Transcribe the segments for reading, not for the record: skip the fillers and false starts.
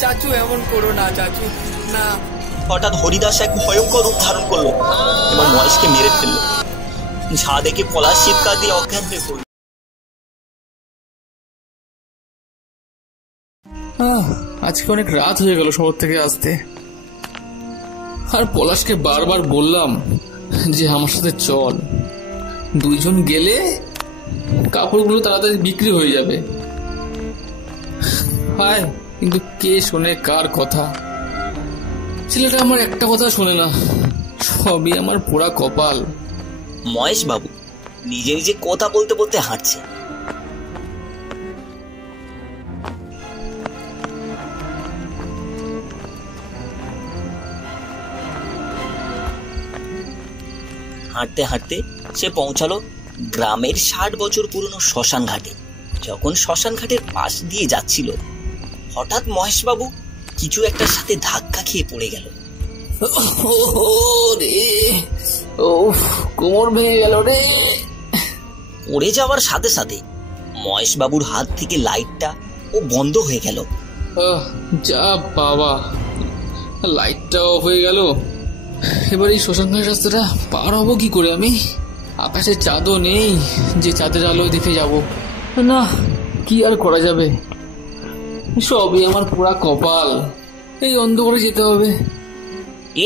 চাচু, এমন করো না চাচু, না। হঠাৎ হরিদাস এক ভয়ঙ্কর রূপ ধারণ করলো এবং মহেশকে মেরে ফেললো। যা দেখে পলাশ চিৎকার দিয়ে অজ্ঞান হয়ে পড়ল। আজকে অনেক রাত হয়ে গেল শহর থেকে আসতে, আর পলাশকে বারবার বললাম যে আমার সাথে চল, দুইজন গেলে কাপড়গুলো তাড়াতাড়ি বিক্রি হয়ে যাবে। হায়, কিন্তু কে শোনে কার কথা? ছেলেটা আমার একটা কথা শোনে না, সবই আমার পোড়া কপাল। মহেশ বাবু নিজে নিজে কথা বলতে বলতে হাঁটছে। হাঁটতে হাঁটতে সে পৌঁছালো গ্রামের 60 বছর পুরনো শ্মশান ঘাটে। যখন শ্মশান ঘাটের পাশ দিয়ে যাচ্ছিল, হঠাৎ মহেশবাবু কিছু একটার সাথে ধাক্কা খেয়ে পড়ে গেল। কোমর ভেঙে গেল রে। পড়ে যাওয়ার সাথে সাথে মহেশবাবুর হাত থেকে লাইটটা বন্ধ হয়ে গেল। যা বাবা, লাইটটা অফ হয়ে গেল। এবার এই শ্মশান ঘাটের রাস্তাটা পার হবো কি করে আমি? আকাশে চাঁদও নেই যে চাঁদের আলোয় দেখে যাব। না, কি আর করা যাবে, সবই আমার পুরা কপাল, এই অন্ধকারে যেতে হবে।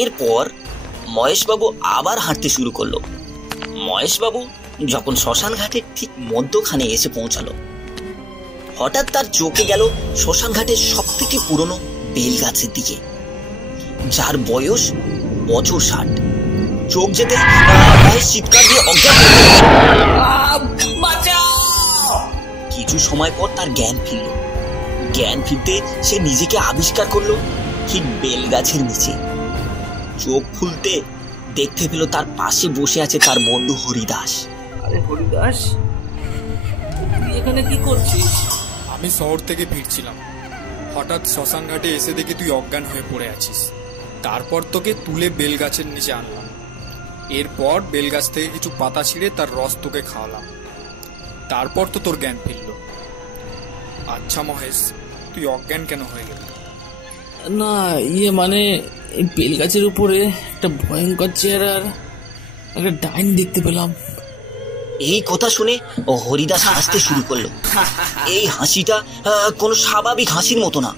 এরপর মহেশবাবু আবার হাঁটতে শুরু করলো। মহেশবাবু যখন শ্মশান ঘাটের ঠিক মধ্যখানে এসে পৌঁছালো, হঠাৎ তার চোখে গেল শ্মশান ঘাটের সব থেকে পুরনো বেল গাছের দিকে, যার বয়স বছর 60। চোখ যেতে মহেশ চিৎকার দিয়ে অজ্ঞান। কিছু সময় পর তার জ্ঞান ফিরল। জ্ঞান ফিরতে সে নিজেকে আবিষ্কার করলো ঠিক বেল গাছের নিচে। চোখ খুলতে দেখতে পেল তার পাশে বসে আছে তার বন্ধু হরিদাস। আরে হরিদাস, তুই এখানে কি করছিস? আমি শহর থেকে ফিরছিলাম, হঠাৎ শ্মশান ঘাটে এসে দেখি তুই অজ্ঞান হয়ে পড়ে আছিস। তারপর তোকে তুলে বেলগাছের নিচে আনলাম। এরপর বেলগাছ থেকে কিছু পাতা ছিঁড়ে তার রস তোকে খাওয়ালাম। তারপর তো তোর জ্ঞান ফিরল। আচ্ছা মহেশ, তুই অজ্ঞান কেন হয়ে গেলি? না, মানে এই বেল গাছের উপরে একটা ভয়ঙ্কর চেহারার একটা ডাইন দেখতে পেলাম। এই কথা শুনে হরিদাস হাসতে শুরু করলো। এই হাসিটা কোনো স্বাভাবিক হাসির মতো না।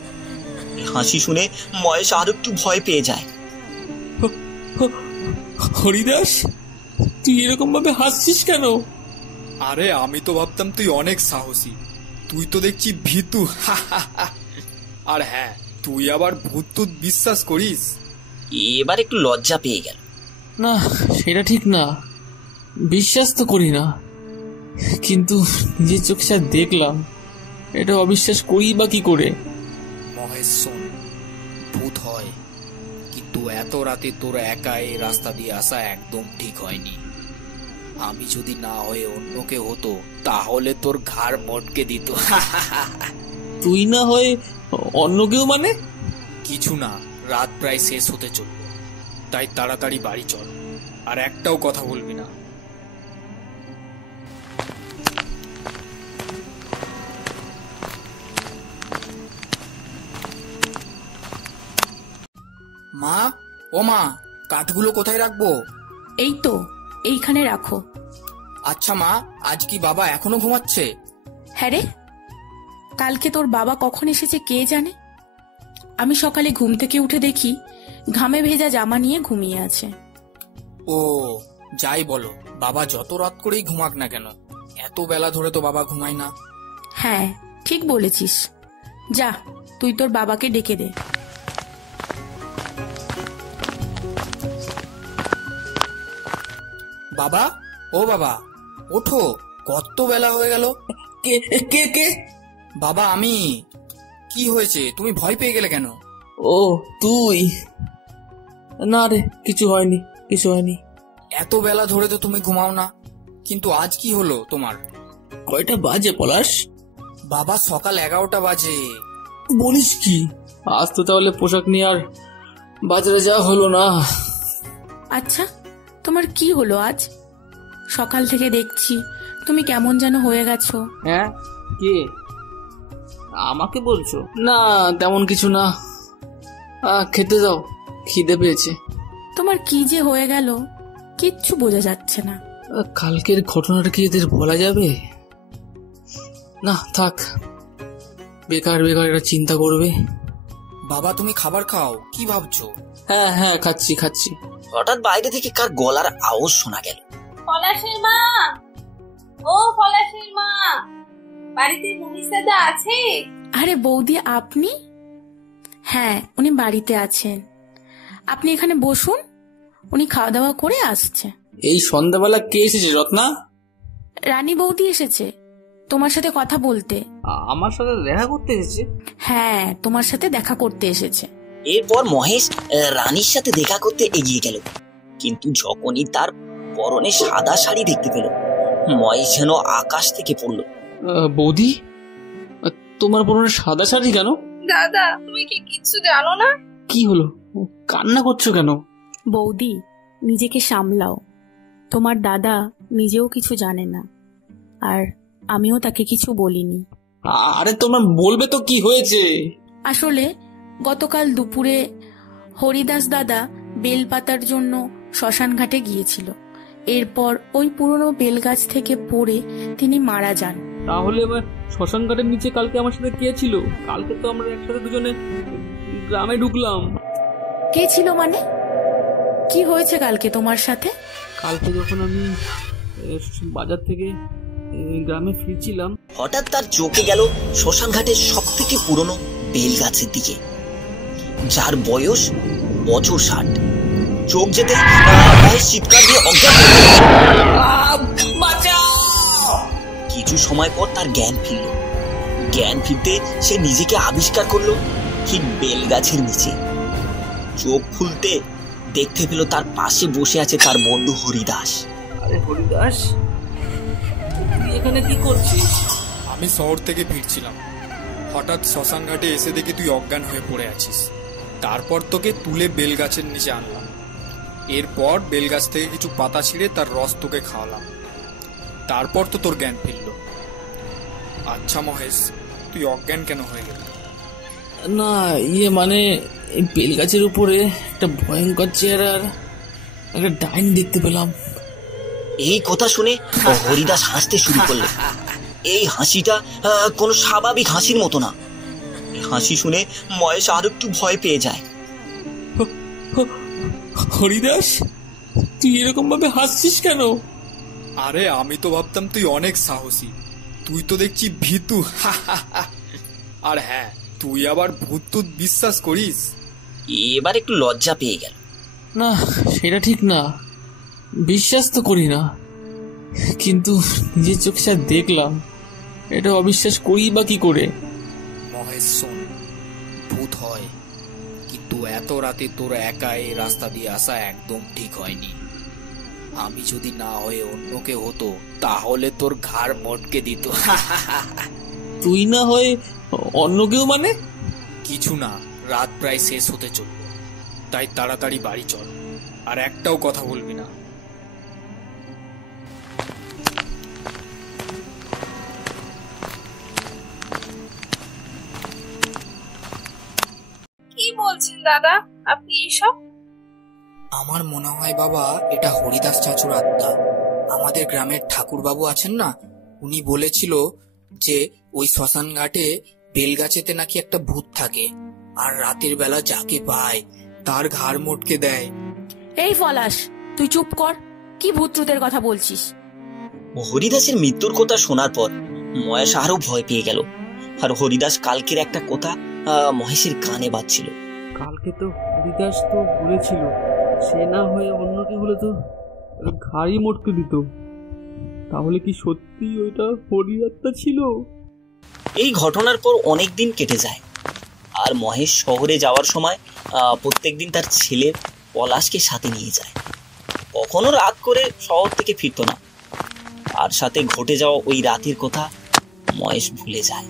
হাসি শুনে মহেশ আর একটু ভয় পেয়ে যায়। হরিদাস, তুই এরকম ভাবে হাসছিস কেন? আরে আমি তো ভাবতাম তুই অনেক সাহসী, তুই তো দেখছি ভীতু। আর হ্যাঁ, তুই আবার ভূত বিশ্বাস করিস? এবার একটু লজ্জা পেয়ে গেল। না, সেটা ঠিক না, বিশ্বাস তো করি না, কিন্তু নিজের চোখে যা দেখলাম এটা অবিশ্বাস করি বা কি করে? মহেশ শোন, ভূত হয়, কিন্তু এত রাতে তোর একা এই রাস্তা দিয়ে আসা একদম ঠিক হয়নি। আমি যদি না হয়ে অন্য কেউ হতো তাহলে তোর ঘাড় মটকে দিত। তুই না হয়ে অন্য কেউ মানে? কিছু না, রাত প্রায় শেষ হতে চলল, তাই তাড়াতাড়ি বাড়ি চল, আর একটাও কথা বলবি না। মা, ও মা, কাঠগুলো কোথায় রাখবো? এই তো, এইখানে রাখো। আচ্ছা মা, আজ কি বাবা এখনো ঘুমাচ্ছে? হ্যাঁ রে, কালকে তোর বাবা কখন এসেছে কে জানে। আমি সকালে ঘুম থেকে উঠে দেখি ঘামে ভেজা জামা নিয়ে ঘুমিয়ে আছে। ও, যাই বলো, বাবা যত রাত করেই ঘুমাক না কেন, এত বেলা ধরে তো বাবা ঘুমায় না। হ্যাঁ, ঠিক বলেছিস। যা, তুই তোর বাবাকে ডেকে দে। বাবা, ও বাবা, ওঠো, কত বেলা হয়ে গেল। কে কে কে? বাবা, আমি। কি হয়েছে, তুমি ভয় পেয়ে গেলে কেন? ও তুই? না রে, কিছু হয়নি, কিছু হয়নি। এত বেলা ধরে তো তুমি ঘুমাও না, কিন্তু আজ কি হলো তোমার? কয়টা বাজে পলাশ? বাবা, সকাল 11টা বাজে। বলিস কি? আজ তো তাহলে পোশাক নিয়ে আর বাজারে যাওয়া হলো না। আচ্ছা, তোমার কি হলো আজ? সকাল থেকে দেখছি তুমি কেমন যেন হয়ে গেছো। হ্যাঁ, কে? আমাকে বলছো? না, তেমন কিছু না। খেতে দাও, খিদে পেয়েছে। তোমার কি যে হয়ে গেল কিচ্ছু বোঝা যাচ্ছে না। কালকের ঘটনাটা কি এদের বলা যাবে? না থাক, বেকার বেকার এটা চিন্তা করবে। বাবা তুমি খাবার খাও, কি ভাবছো? হ্যাঁ হ্যাঁ, খাচ্ছি খাচ্ছি। হঠাৎ বাইরে থেকে কার গলার আওয়াজ শোনা গেল। পলাশের মা, ও পলাশের মা, বাড়িতে মুনিশ দাদা আছে? আরে বৌদি, আপনি? হ্যাঁ, উনি বাড়িতে আছেন। আপনি এখানে বসুন, উনি খাওয়া দাওয়া করে আসছে। এই সন্ধ্যাবেলা কে এসেছে রত্না? রানী বৌদি এসেছে তোমার সাথে কথা বলতে। আমার সাথে দেখা করতে এসেছে? হ্যাঁ, তোমার সাথে দেখা করতে এসেছে। এরপর মহেশ রানীর সাথে দেখা করতে এগিয়ে গেল, কিন্তু যখনই তার পরনে সাদা শাড়ি দেখতে পেল, মহেশ যেন আকাশ থেকে পড়ল। বৌদি, তোমার পরনে সাদা শাড়ি কেন? দাদা, তুমি কি কিচ্ছু জানো না? কি হলো, কান্না করছো কেন? বৌদি, নিজেকে সামলাও। তোমার দাদা নিজেও কিছু জানে না, আর আমিও তাকে কিছু বলিনি। আরে তোমার বলবে তো কি হয়েছে। আসলে গতকাল দুপুরে হরিদাস দাদা বেলপাতার জন্য শ্মশান ঘাটে গিয়েছিল। এরপর ওই পুরনো বেলগাছ থেকে পড়ে তিনি মারা যান। তাহলে আমার শ্মশান ঘাটের নিচে কালকে আমার সাথে কে ছিল? কালকে তো আমরা একসাথে দুজনে গ্রামে ঢুকলাম। কে ছিল মানে? কি হয়েছে কালকে তোমার সাথে? কালকে যখন আমি বাজার থেকে গ্রামে ফিরছিলাম, হঠাৎ তার চোখে গেল শ্মশান ঘাটের সব থেকে পুরনো বেল গাছের দিকে, যার বয়স বছর 60। চোখ যেতে চিৎকার দিয়ে অজ্ঞান। কিছু সময় পর তার জ্ঞান ফিরল। জ্ঞান ফিরতে সে নিজেকে আবিষ্কার করলো ঠিক বেল গাছের নিচে। চোখ খুলতে দেখতে পেল তার পাশে বসে আছে তার বন্ধু হরিদাস। আরে হরিদাস, তুই এখানে কি করছিস? আমি শহর থেকে ফিরছিলাম, হঠাৎ শ্মশান ঘাটে এসে দেখি তুই অজ্ঞান হয়ে পড়ে আছিস। তারপর তোকে তুলে বেলগাছের নিচে আনলাম। এরপর বেলগাছ থেকে কিছু পাতা ছিঁড়ে তার রস তোকে খাওয়ালাম। তারপর তো তোর জ্ঞান ফিরল। আচ্ছা মহেশ, তুই অজ্ঞান কেন হয়ে গেলি? না, মানে এই বেল গাছের উপরে একটা ভয়ঙ্কর চেহারার একটা ডাইন দেখতে পেলাম। এই কথা শুনে হরিদাস হাসতে শুরু করলো। এই হাসিটা কোনো স্বাভাবিক হাসির মতো না। এই হাসি শুনে মহেশ আর একটু ভয় পেয়ে যায়। হরিদাস, তুই এরকম ভাবে হাসছিস কেন? আরে আমি তো ভাবতাম তুই অনেক সাহসী, তুই তো দেখছি ভীতু। আর হ্যাঁ, তুই আবার ভূত টুত বিশ্বাস করিস? এবার একটু লজ্জা পেয়ে গেল। না, সেটা ঠিক না, বিশ্বাস তো করি না, কিন্তু নিজের চোখে যা দেখলাম এটা অবিশ্বাস করি বা কি করে? মহেশ শোন, ভূত হয়, কিন্তু এত রাতে তোর একা এই রাস্তা দিয়ে আসা একদম ঠিক হয়নি। আমি যদি না হয়ে অন্য কেউ হতো তাহলে তোর ঘাড় মটকে দিত। তুই না হয়ে অন্য কেউ মানে? কিছু না, রাত প্রায় শেষ হতে চলল, তাই তাড়াতাড়ি বাড়ি চল, আর একটাও কথা বলবি না। কি বলছেন দাদা আপনি এইসব? আমার মনে হয় বাবা, এটা হরিদাস চাচুর আত্মা। আমাদের গ্রামের ঠাকুরবাবু আছেন না, উনি বলেছিল যে ওই শ্মশান ঘাটে বেলগাছেতে নাকি একটা ভূত থাকে, আর রাতের বেলা যাকে পায় তার ঘাড় মটকে দেয়। এই পলাশ, তুই চুপ কর। কি ভূতরূতের কথা বলছিস? হরিদাসের মৃত্যুর কথা শোনার পর মহেশ আরো ভয় পেয়ে গেল। আর হরিদাস কালকের একটা কথা মহেশের কানে বাজছিল। কালকে তো হরিদাস তো বলেছিল সে না হয়ে অন্য কেউ হলে তো ঘাড়ি মটকে দিত। তাহলে কি সত্যি ওইটা হরিদাসটা ছিল? এই ঘটনার পর অনেক দিন কেটে যায়, আর মহেশ শহরে যাওয়ার সময় প্রত্যেকদিন তার ছেলে পলাশকে সাথে নিয়ে যায়। কখনো রাত করে শহর থেকে ফিরতো না, আর সাথে ঘটে যাওয়া ওই রাতের কথা মহেশ ভুলে যায়।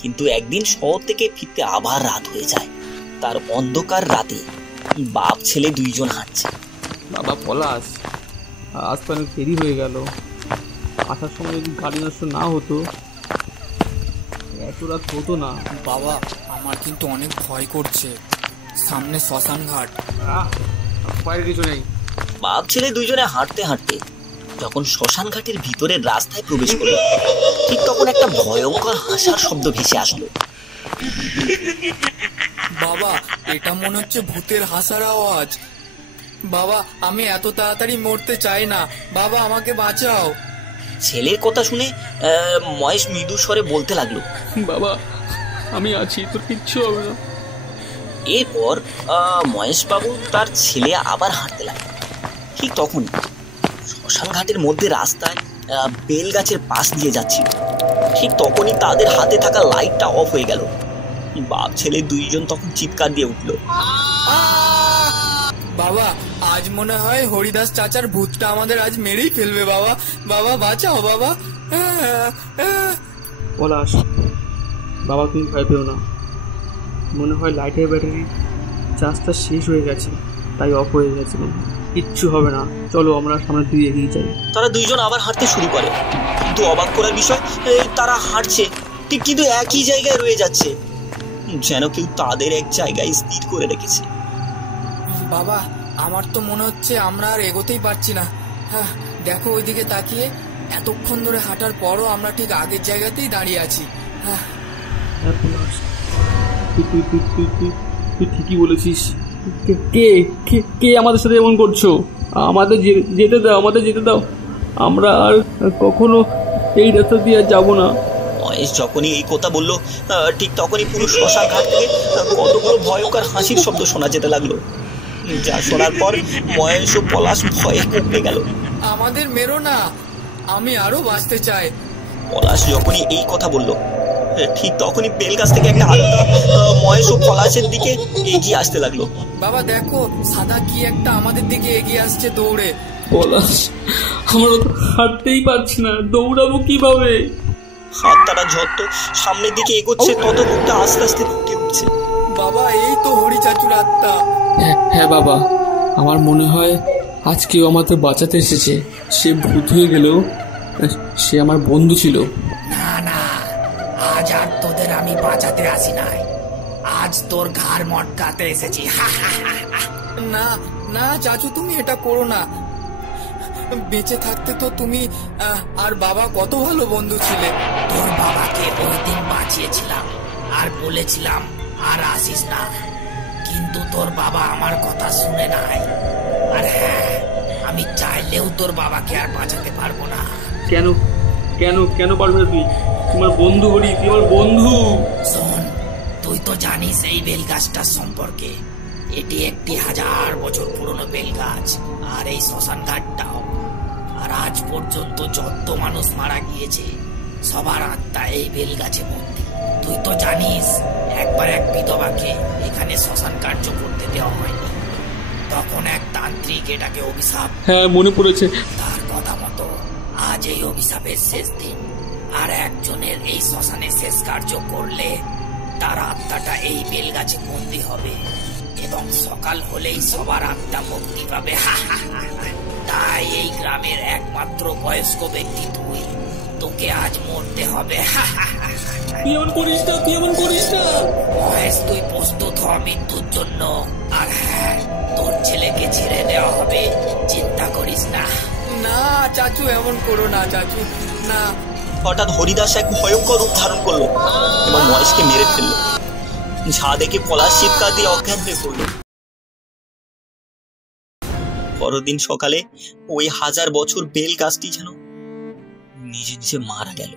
কিন্তু একদিন শহর থেকে ফিরতে আবার রাত হয়ে যায়। তার অন্ধকার রাতে বাপ ছেলে দুইজন হাঁটছে। বাবা পলাশ, আজ তো অনেক দেরি হয়ে গেল। আসার সময় যদি গাড়ি নষ্ট না হতো এত রাত হতো না। বাবা, আমার কিন্তু অনেক ভয় করছে। সামনে শ্মশান ঘাট। ভয়ের কিছু নেই। বাপ ছেলে দুইজনে হাঁটতে হাঁটতে যখন শ্মশান ঘাটের ভিতরের রাস্তায় প্রবেশ করলো, ঠিক তখন একটা ভয়ঙ্কর হাসার শব্দ ভেসে আসলো। বাবা, এটা মনে হচ্ছে ভূতের হাসার আওয়াজ। বাবা, আমি এত তাড়াতাড়ি মরতে চাই না। বাবা, আমাকে বাঁচাও। ছেলের কথা শুনে মহেশ মৃদু স্বরে বলতে লাগলো, বাবা আমি আছি, তোর কিচ্ছু হবে না। এরপর মহেশবাবু তার ছেলে আবার হাঁটতে লাগলো। ঠিক তখন শ্মশান ঘাটের মধ্যে রাস্তায় বেল গাছের পাশ দিয়ে যাচ্ছিল। ঠিক তখনই তাদের হাতে থাকা লাইটটা অফ হয়ে গেল। বাপ ছেলে দুইজন তখন চিৎকার দিয়ে উঠল। বাবা, আজ মনে হয় হরিদাস চাচার ভূতটা আমাদের আজ মেরেই ফেলবে। বাবা, বাবা বাঁচাও বাবা। পলাশ, বাবা তুমি ভয় পেও না। মনে হয় লাইটের ব্যাটারি চার্জটা শেষ হয়ে গেছে, তাই অফ হয়ে গেছিল। কিচ্ছু হবে না, চলো আমরা সামনের দিকে এগিয়ে যাই। তারা দুইজন আবার হাঁটতে শুরু করে, কিন্তু অবাক করার বিষয় তারা হাঁটছে ঠিক কিন্তু একই জায়গায় রয়ে যাচ্ছে, যেন কেউ তাদের এক জায়গায় স্থির করে রেখেছে। বাবা, আমার তো মনে হচ্ছে আমরা আর এগোতেই পারছি না। হ্যাঁ, দেখো ওইদিকে তাকিয়ে। এতক্ষণ ধরে হাঁটার পরও আমরা ঠিক আগের জায়গাতেই দাঁড়িয়ে আছি। হ্যাঁ, পলাশ, তুই ঠিকই বলেছিস। কে কে কে আমাদের সাথে এমন করছো? আমাদের যেতে দাও, আমাদের যেতে দাও। আমরা আর কখনো এই রাস্তা দিয়ে আর যাবো না। মহেশ যখনই এই কথা বলল, ঠিক তখনই পুরো শ্মশান ঘাট থেকে কতগুলো ভয়ঙ্কর হাসির শব্দ শোনা যেতে লাগলো, যা শোনার পর মহেশ ও পলাশ ভয়ে কুঁকড়ে গেল। আমাদের মেরো না, আমি আরো বাঁচতে চাই। পলাশ যখনই এই কথা বলল, ঠিক তখনই বেল গাছ থেকে একটা আত্মা মহেশ ও পলাশের দিকে এগিয়ে আসতে লাগলো। বাবা দেখো, সাদা কি একটা আমাদের দিকে এগিয়ে আসছে দৌড়ে। পলাশ, আমরা তো হাঁটতেই পারছি না, দৌড়াবো কিভাবে? হাতটা যত সামনের দিকে এগোচ্ছে তত বুকটা আস্তে আস্তে ফুটে উঠছে। বাবা, এই তো হরি চাচুর আত্মা। হ্যাঁ বাবা, আমার মনে হয় আজ কেউ আমাদের বাঁচাতে এসেছে। সে ভূত হয়ে গেলেও সে আমার বন্ধু ছিল। না না, আজ আর তোদের আমি বাঁচাতে আসি নাই, আজ তোর ঘাড় মটকাতে এসেছি। না না চাচু, তুমি এটা করো না। বেঁচে থাকতে তো তুমি আর বাবা কত ভালো বন্ধু ছিলে। তোর বাবাকে ওই দিন বাঁচিয়েছিলাম আর বলেছিলাম আর আসিস না, কিন্তু তোর বাবা আমার কথা শুনে নাই। আর হ্যাঁ, আমি চাইলেও তোর বাবাকে আর বাঁচাতে পারবো না। কেন কেন কেন পারবে? তুই তোমার বন্ধু হরি, তুই আমার বন্ধু। শোন, তুই তো জানিস এই বেল গাছটার সম্পর্কে। এটি একটি 1000 বছর পুরনো বেল গাছ, আর এই শ্মশান ঘাটটাও। আর আজ পর্যন্ত যত মানুষ মারা গিয়েছে সবার আত্মা এই বেল গাছে বন্দী। তুই তো জানিস একবার এক বিধবাকে এখানে শ্মশান কার্য করতে দেওয়া হয়নি, তখন এক তান্ত্রিক এটাকে অভিশাপ। হ্যাঁ মনে পড়েছে। তার কথা মতো আজ এই অভিশাপের শেষ দিন, আর একজনের এই শ্মশানে শেষ কার্য করলে তার আত্মাটা এই বেল গাছে বন্দী হবে, এবং সকাল হলেই সবার আত্মা মুক্তি পাবে। তাই এই গ্রামের একমাত্র বয়স্ক ব্যক্তি তুই, তোকে আজ মরতে হবে। তুই এমন করিস না, তুই এমন করিস না। মহেশ, তুই প্রস্তুত হ মৃত্যুর জন্য। আর হ্যাঁ, তোর ছেলেকে ছেড়ে দেওয়া হবে, চিন্তা করিস না। না চাচু, এমন করো না চাচু, না। হঠাৎ হরিদাস এক ভয়ঙ্কর রূপ ধারণ করলো এবং মহেশকে মেরে ফেললো। যা দেখে পলাশ চিৎকার দিয়ে অজ্ঞান হয়ে পড়ল। পরদিন সকালে ওই 1000 বছর বেল গাছটি যেন নিজে নিজে মারা গেল।